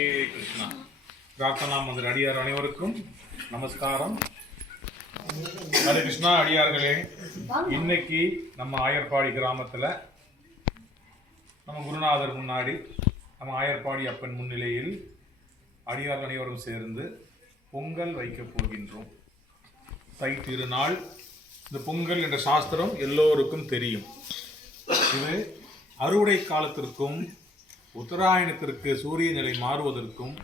கிருஷ்ணா பிரார்த்தனா மந்திர அடியார் அனைவருக்கும் நமஸ்காரம். ஹரே கிருஷ்ணா. அடியார்களே, இன்னைக்கு நம்ம ஆயர்பாடி கிராமத்தில் நம்ம குருநாதர் முன்னாடி நம்ம ஆயர்பாடி அப்பன் முன்னிலையில் அடியார் அனைவரும் சேர்ந்து பொங்கல் வைக்கப் போகின்றோம். தை திருநாள். இந்த பொங்கல் என்ற சாஸ்திரம் எல்லோருக்கும் தெரியும். இது அறுவடை காலத்திற்கும் உத்தராயணத்திற்கு சூரிய நிலை மாறுவதற்கும்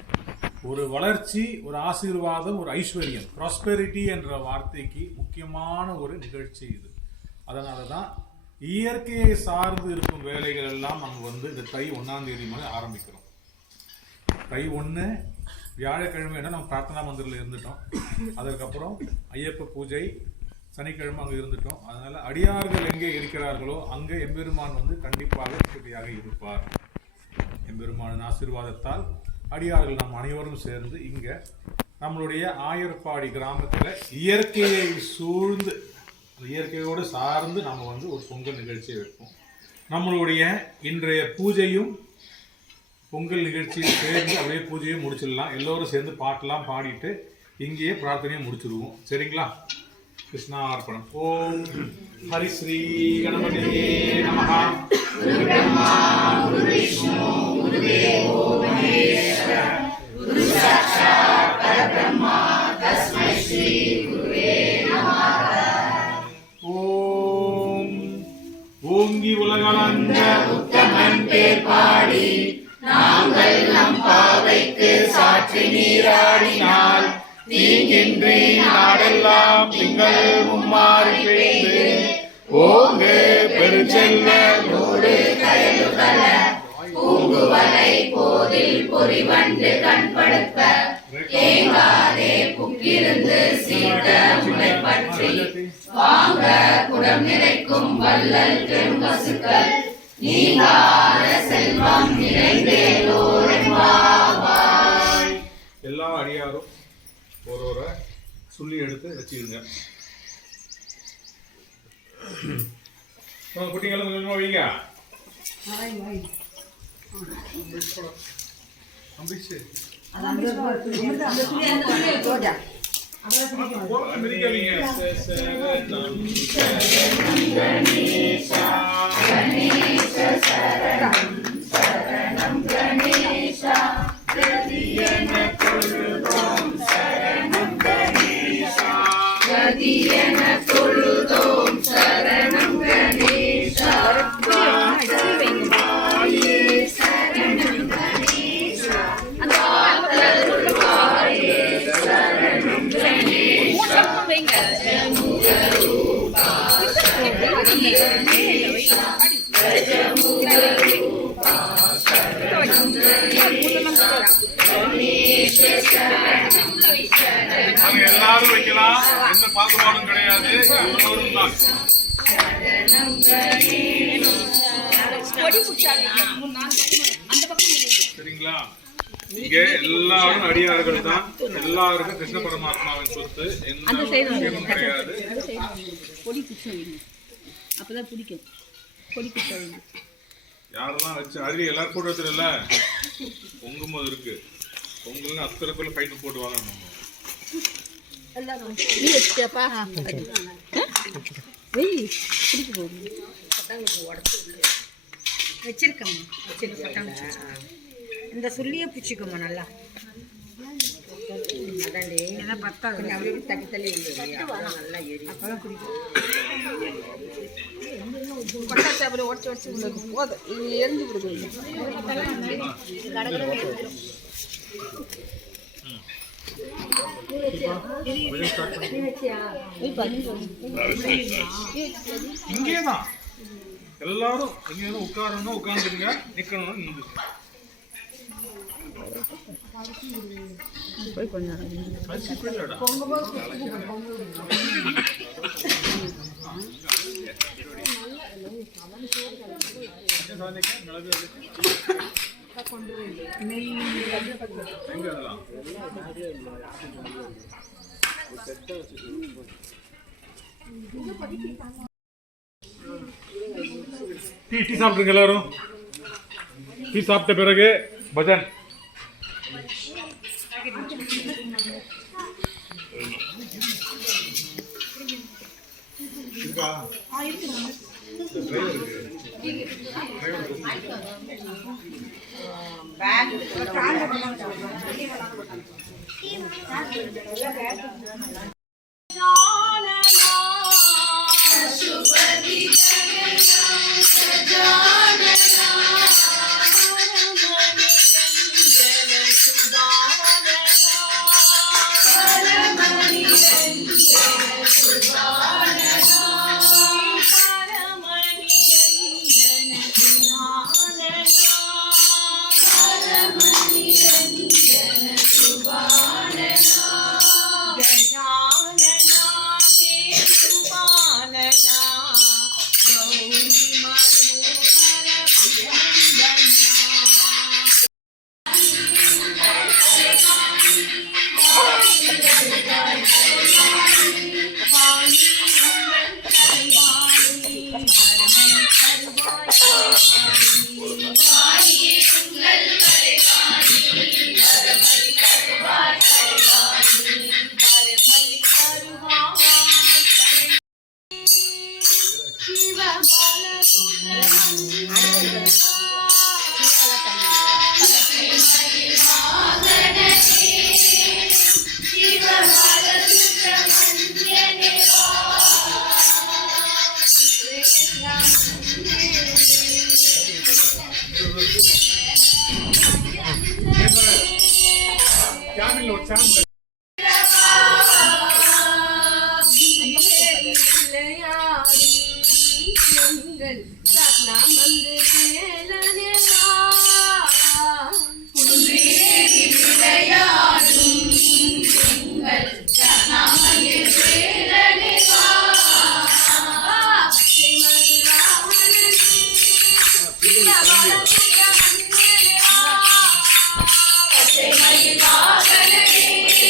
ஒரு வளர்ச்சி, ஒரு ஆசீர்வாதம், ஒரு ஐஸ்வர்யம், ப்ராஸ்பெரிட்டி என்ற வார்த்தைக்கு முக்கியமான ஒரு நிகழ்ச்சி இது. அதனால தான் இயற்கையை சார்ந்து இருக்கும் வேலைகள் எல்லாம் நம்ம இந்த தை 1ஆம் தேதி மேலே ஆரம்பிக்கிறோம். தை 1 வியாழக்கிழமை நம்ம பிரார்த்தனா மந்திரில் இருந்துட்டோம். அதற்கப்புறம் ஐயப்ப பூஜை சனிக்கிழமை அங்கே இருந்துட்டோம். அதனால அடியார்கள் எங்கே இருக்கிறார்களோ அங்கே எம்பெருமான் கண்டிப்பாக இப்படியாக இருப்பார். எம்பெருமானின் ஆசீர்வாதத்தால் அடியார்கள் நாம் அனைவரும் சேர்ந்து இங்கே நம்மளுடைய ஆயர்பாடி கிராமத்தில் இயற்கையை சூழ்ந்து இயற்கையோடு சார்ந்து நம்ம ஒரு பொங்கல் நிகழ்ச்சியை வைப்போம். நம்மளுடைய இன்றைய பூஜையும் பொங்கல் நிகழ்ச்சியும் சேர்ந்து அப்படியே பூஜையும் முடிச்சிடலாம். எல்லோரும் சேர்ந்து பாட்டெல்லாம் பாடிட்டு இங்கேயே பிரார்த்தனையும் முடிச்சிடுவோம். சரிங்களா? கிருஷ்ணா அர்ப்பணம். ஓம் ஹரி ஸ்ரீ கணபதியே நமஹ. குரு பிரம்மா குரு விஷ்ணு குரு தேவோ மகேஸ்வர குரு சாட்சாத் பரபிரம்மா தஸ்மை ஸ்ரீ குருவே நமஹ. ஓம் ஓங்கி உலகளந்த உத்தமன் பேர் பாடி நாங்கள் நம் பாவைக்கு சாற்றி நீராடினால் தீங்கின்றி நாடெல்லாம் திங்கள் மும்மாறி பெய்து ஓங்கு பெருச்செல்வோடு கயலுகல பூங்குவலை போதில் பொறிவண்டு கண்படுத்த ஏங்காதே புக்கிருந்து சீட்ட முளை பற்றி வாங்க குடம் நிறைக்கும் வள்ளல் பெரும்பசுக்கள் நீங்காத செல்வம் நிறைந்தேலோரெம்பாவாய். எல்லா அடியாரும் ஒரு சொல்லி எடுத்து வச்சுருங்க. குட்டிங்களும் கொஞ்சமாக வைங்க. தொழுதோம் சரணம் கணேசா சரணம் கணேசா சரணம் கணேசா கஜமுகரூபா சரணம் கணேசா கஜமுகரூபா சரணம் கணேசா கணேச சரணம் அங்க எல்லாரும் வைக்கலாம். எந்த பாகுபாடும் கிடையாது. எல்லோரும் தான். சரிங்களா? இங்க எல்லாரும் அடியார்கள் தான். எல்லாருக்கும் கிருஷ்ண பரமாத்மாவின் சொத்து. எந்த விஷயமும் கிடையாது. யாரெல்லாம் வச்சு அருவி எல்லாரும் கூட வச்சுல பொங்கும்போது இருக்கு. பொங்கல் அத்தனை பேர் ஃபைட்டு போட்டு வாங்க. இந்த சொல்லியே பிடிச்சிக்கோமா நல்லா. அதாண்டி ஏன்னா பத்தாது அப்படியே தட்டி தள்ளி நல்லா ஏறி அப்பதான் குடிக்கும். பட்டாச்சாப்பில் உடச்சி உடச்சி உங்களுக்கு போதும். இங்கே எரிஞ்சு கொடுக்குறீங்க. இங்கேதான் எல்லாரும் இங்க உட்காரணும், உட்கார்ந்துருங்க. நிக்கணும், நின்று டீ சாப்பிடுங்க எல்லாரும். டீ சாப்பிட்ட பிறகு பஜன் இருக்கா? பேக் கேபின்ல ஒரு சேனல் மயில் வாகனமே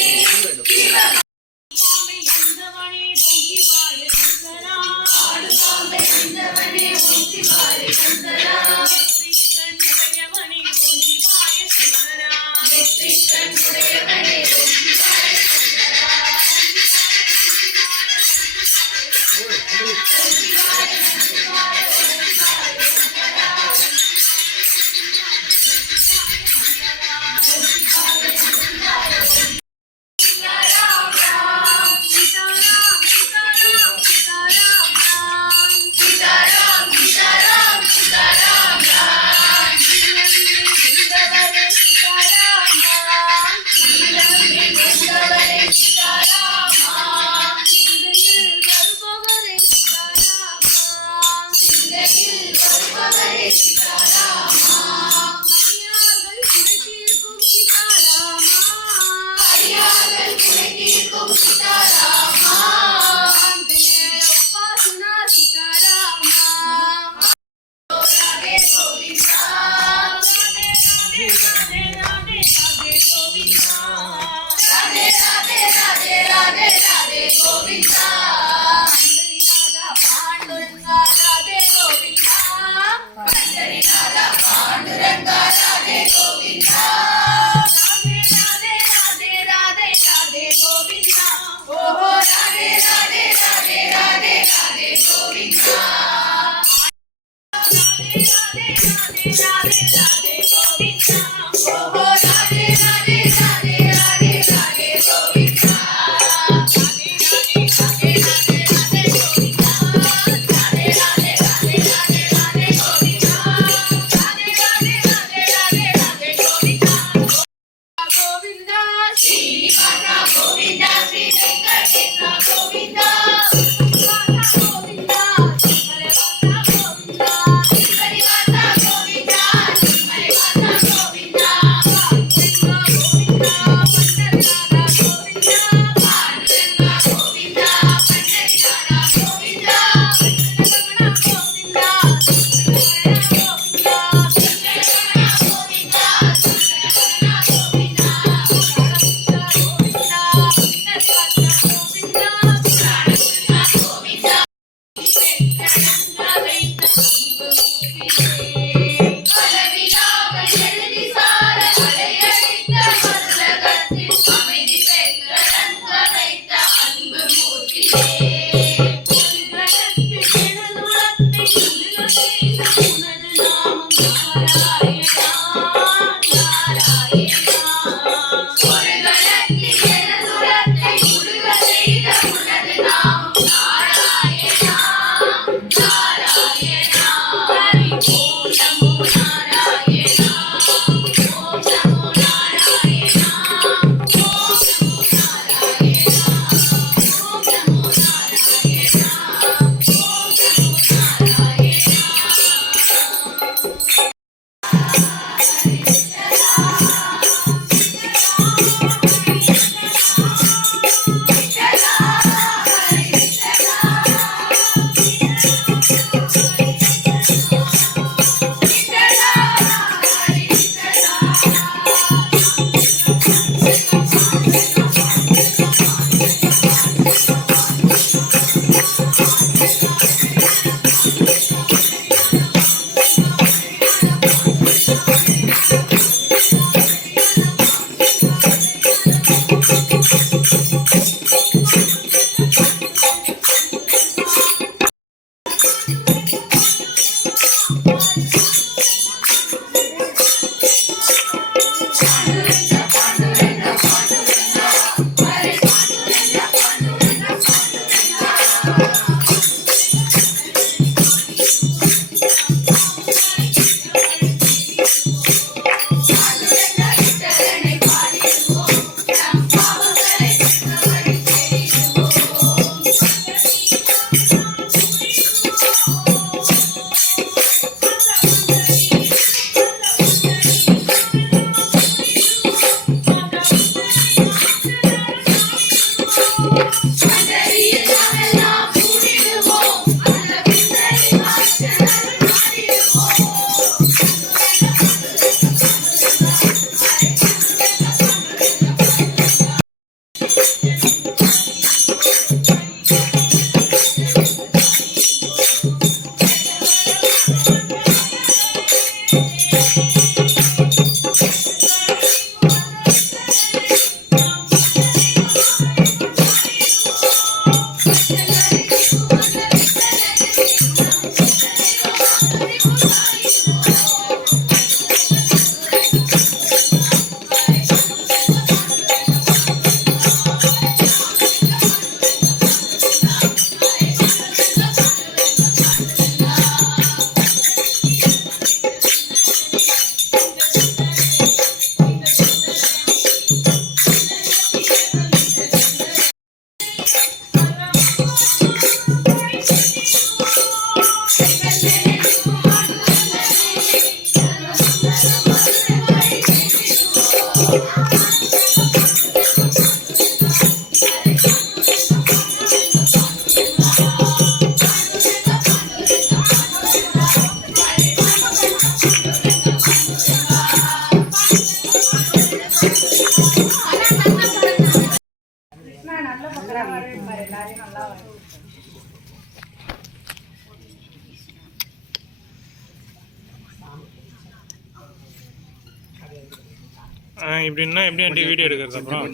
இப்படின்னா எப்படி ஆண்டி வீடியோ எடுக்கிறது அப்புறம்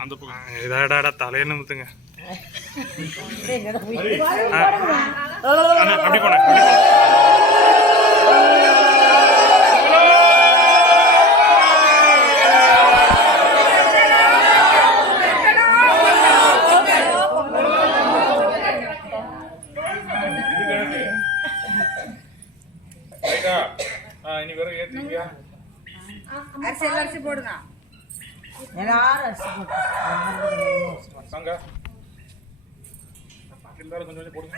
அந்த பக்கம் இதாடா தலையை நிமித்துங்க அப்படி போன இனி வேற ஏத்துக்கியா அரிசி போடுங்க எல்லாரும் அரிசி போட்டு வாங்க எல்லாரும் கொஞ்சம் கொஞ்சம் போடுங்க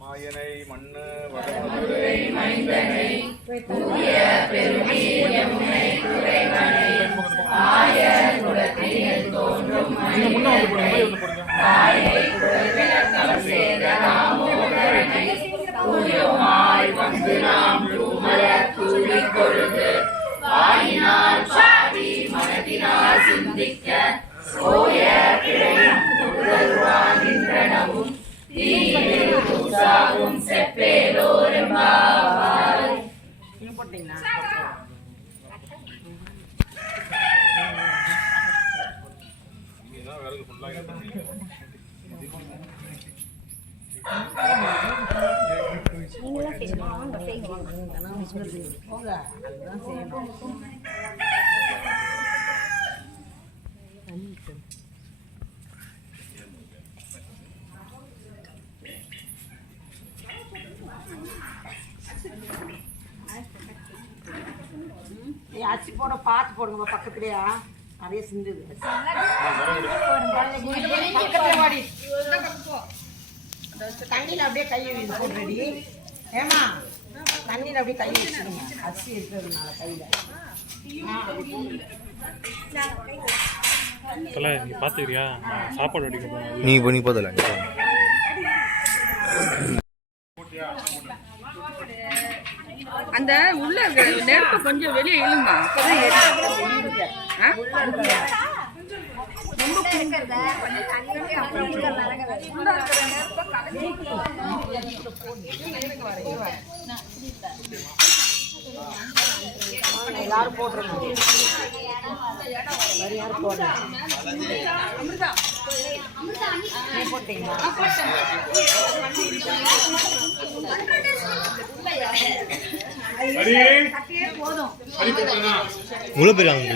மாயனை மண்ணு வடமதுரை மைந்தனை தூய பெருமியமுனை துறைமனை ஆயர் குலத்தில் தோன்றும் மனிதனை ஆயை குலவிளக்கம் சேர ராமோதரனை தூயமாய் வந்து நாம் தூமலர் தூவிக் கொழுது வாயினால் பாடி மனதினால் சிந்திக்க ஓய பிழையும் புகழ்வாகின்றனவும் தீயில் தூசாகும் செப்பேலோரெம்பாவாய். போட்டீங்களா போங்க அதுதான் செய்யணும். அரிசி போட பார்த்து போடுங்கம்மா பக்கத்துலயா நிறைய சிந்துது தண்ணியில் அப்படியே கை போடுறடி ஏமா தண்ணியில் அப்படியே கை வச்சுருங்க அரிசி இருக்கிறதுனால கையில் தலை நீ பார்த்துக்கிறியா சாப்பாடு அடிக்க நீ பண்ணி போதல அந்த உள்ள இருக்கிற நெருப்பு கொஞ்சம் வெளியே இழுமா ரொம்ப எல்லாரும் போட்டுருங்க. வேற யாரும் போடல. நீ போட்டீங்களா? இவ்வளோ பேர் அவங்க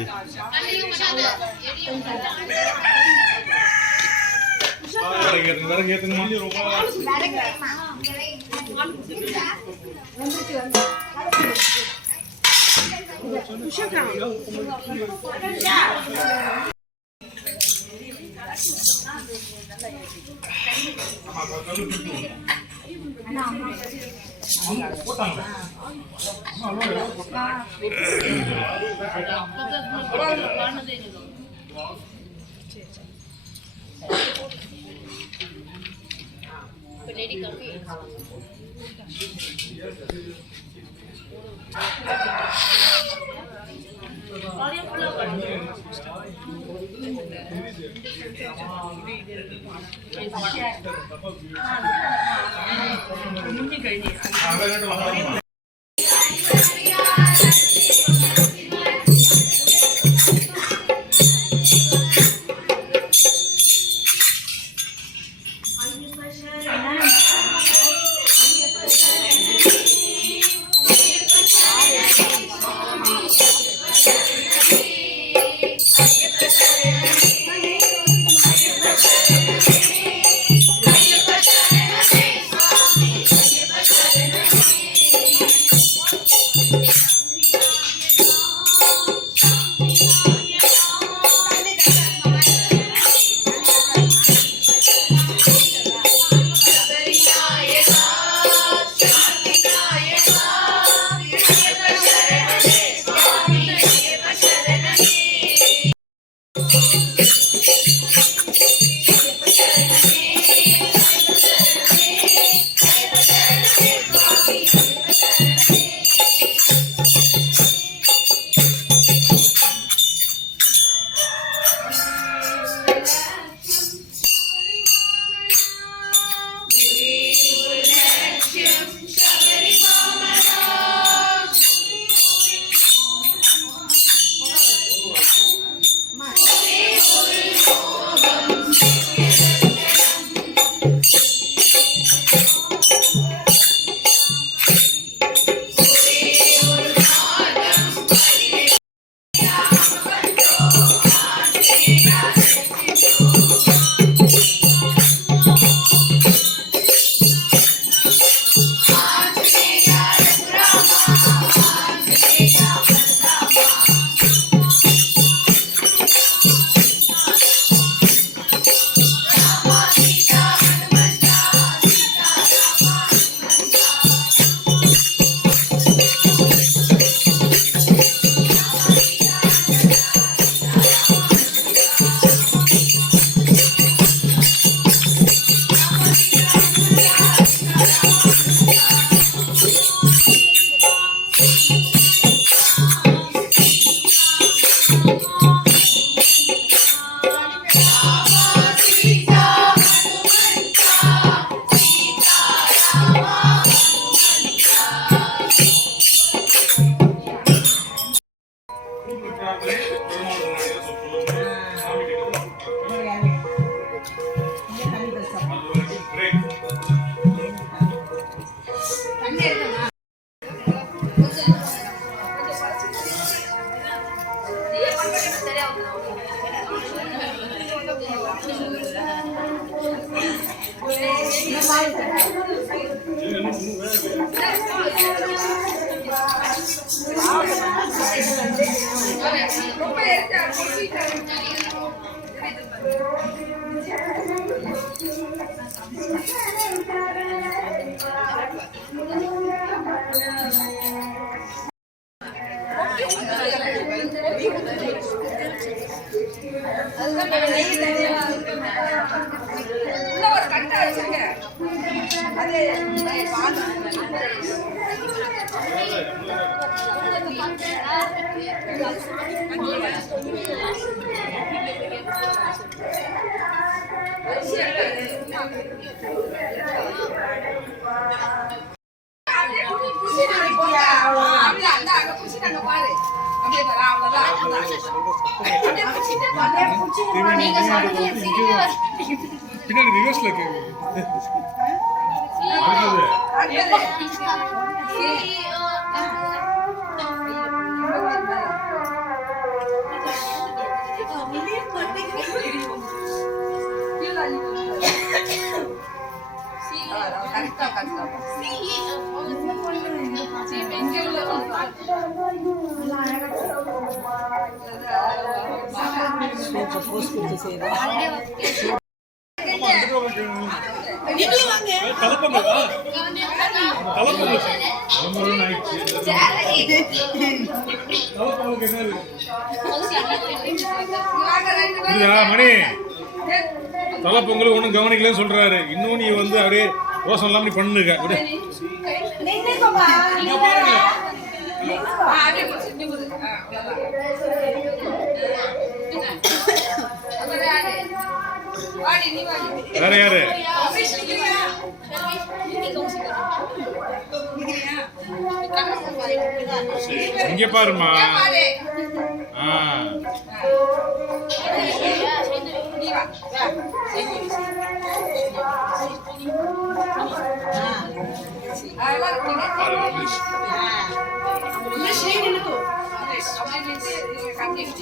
பின்னாடி ரிவர்ஸ்ல கேக்குது. மணி தலை பொங்கல் ஒன்றும் கவனிக்கலன்னு சொல்றாரு. இன்னும் நீ வந்து அப்படியே ரோசம் எல்லாம் நீ பண்ணுங்க. வேற யாரு இங்க பாருமா.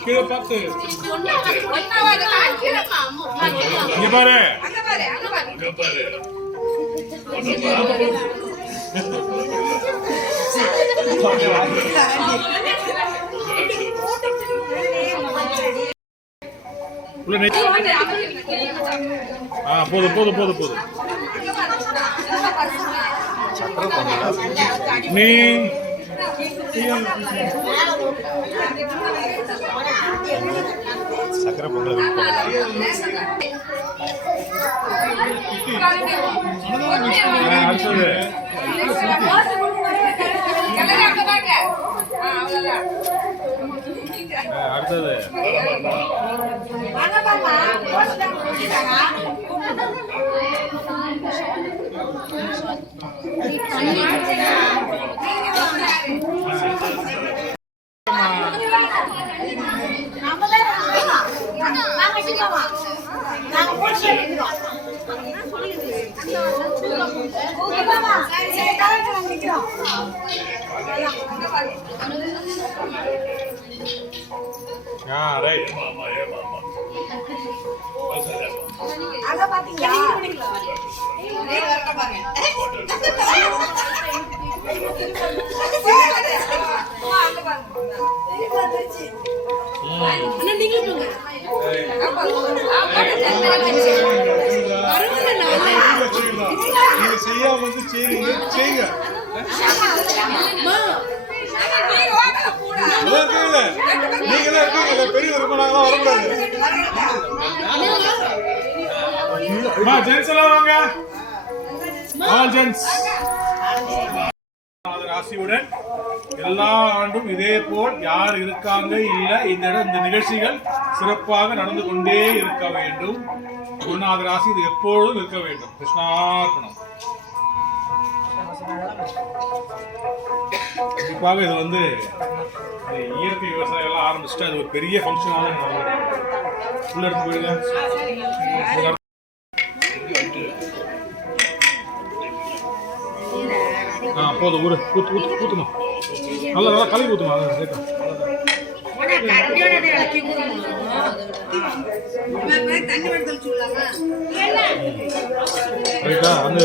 கீழே பார்த்து இங்க பாரு. போதும் போதும் போதும் போதும். நீ சக்கரை பொங்கல் அடுத்தது அடுத்தது ரைட். அங்க பாத்தீங்களா செய்யாம வந்து செய்யுங்க. நீங்களே இருக்கீங்க, பெரிய விரும்பினாங்களா வரக்கூடாது. ஜென்ஸ் எல்லாம் வாங்க. All gents. ராசியுடன் எல்லா ஆண்டும் இதே போல் யார் இருக்காங்க இல்ல இந்த நிகழ்ச்சிகள் சிறப்பாக நடந்து கொண்டே இருக்க வேண்டும். குருநாத ராசி இது எப்பொழுதும் இருக்க வேண்டும். கிருஷ்ணார்ப்பணம். கண்டிப்பாக இது வந்து இயற்கை விவசாயம் எல்லாம் ஆரம்பிச்சுட்டு அது ஒரு பெரிய ஃபங்க்ஷனாக உள்ள எடுத்து போயிடுங்க. போதும் ஊரு ஊத்துமா, நல்லா நல்லா கலி ஊத்துமா. ரைட்டா அந்த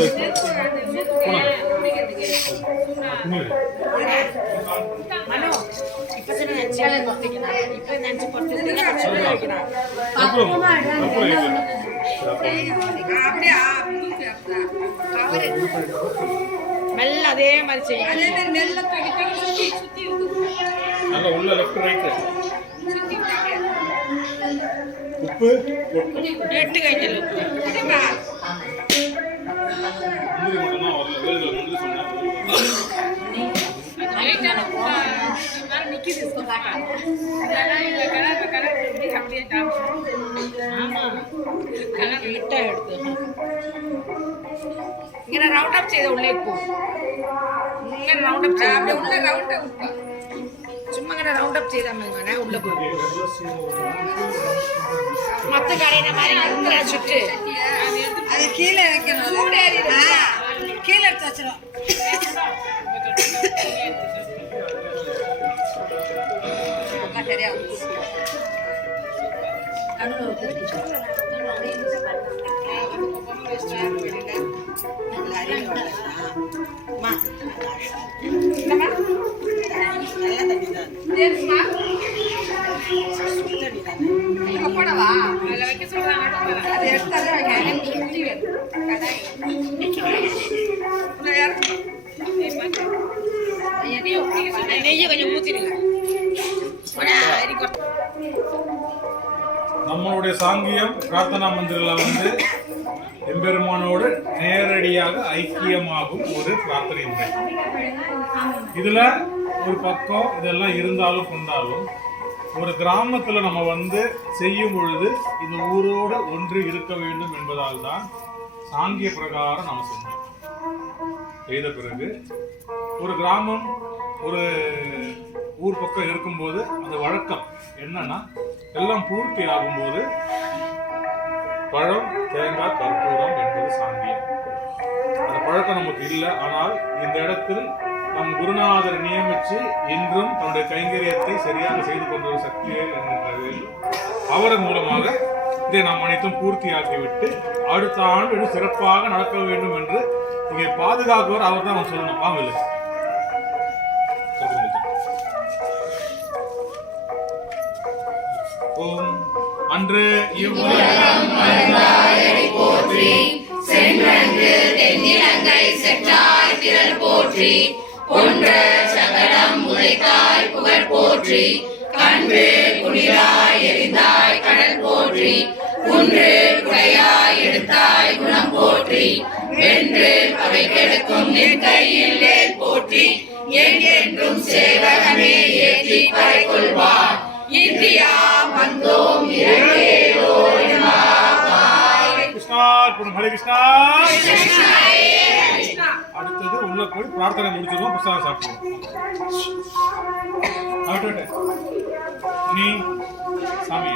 மெல்ல அதே மாதிரி செய்யும். நல்லா உள்ள லெஃப்ட் ரைட். உப்பு 8 கைகள் உப்பு. முந்திரி மட்டும் தான் வரல. வேறு முந்திரி சொன்னேன். இங்கே ரவுண்ட் அப் செய்த உள்ளே இப்போ இங்கே ரவுண்ட் அப் செய்ய உள்ள ரவுண்ட் அப் சும்மா கடை ரவுண்ட் அப் செய்தாம உள்ள போய் மத்த கடையில மாதிரி இருக்கிற சுட்டு அது கீழே வைக்கணும் கீழே எடுத்து வச்சிடும் சரியா போடவா அதில் வைக்க சொல்றாங்க அது எடுத்தாலே நெய்யை கொஞ்சம் ஊத்திடுங்க நம்மளுடைய சாங்கியம் பிரார்த்தனா மந்திரில் வந்து எம்பெருமானோடு நேரடியாக ஐக்கியமாகும் ஒரு பிரார்த்தனை முறை. இதுல ஒரு பக்கம் இதெல்லாம் இருந்தாலும் கொண்டாலும் ஒரு கிராமத்துல நம்ம வந்து செய்யும் பொழுது இந்த ஊரோடு ஒன்று இருக்க வேண்டும் என்பதால் தான் சாங்கிய பிரகாரம் நம்ம செஞ்சோம். செய்த பிறகு ஒரு கிராமம் ஒரு ஊர் பக்கம் இருக்கும்போது அந்த வழக்கம் என்னன்னா எல்லாம் பூர்த்தி ஆகும்போது பழம், தேங்காய், கற்பூரம் என்பது சாங்கியம். அந்த பழக்கம் நமக்கு இல்லை. ஆனால் இந்த இடத்தில் நம் குருநாதர் நியமித்து இன்றும் தன்னுடைய கைங்கரியத்தை சரியாக செய்து கொண்ட சக்திவேல் என்கின்ற அவரது மூலமாக இதை நாம் அனைத்தும் பூர்த்தியாக்கிவிட்டு அடுத்த ஆண்டு இது சிறப்பாக நடக்க வேண்டும் என்று இங்கே பாதுகாப்பவர் அவர் தான் சொல்லணும். வாங்கல ஓம் அன்று போற்றி சென்றங்கு தென்னிலங்கை செற்றாய் திரள் போற்றி ஒன்ற சகடம் உழைத்தாய் புகழ் போற்றி கன்று குளிராய் எரிந்தாய் கடல் போற்றி குன்று குடையாய் எடுத்தாய் குணம் போற்றி வென்று அவை கெடுக்கும் நின் கையில் வேல் போற்றி என்றென்றும் சேவகமே ஏற்றி பறை கொள்வார் இந்தியா வந்தோம் இரண்டேலோ ஹரே கிருஷ்ணா. அடுத்தது உள்ள போய் பிரார்த்தனை முடிச்சிருவோம். பிரசாதம் சாப்பிடுவோம். நீ சாமி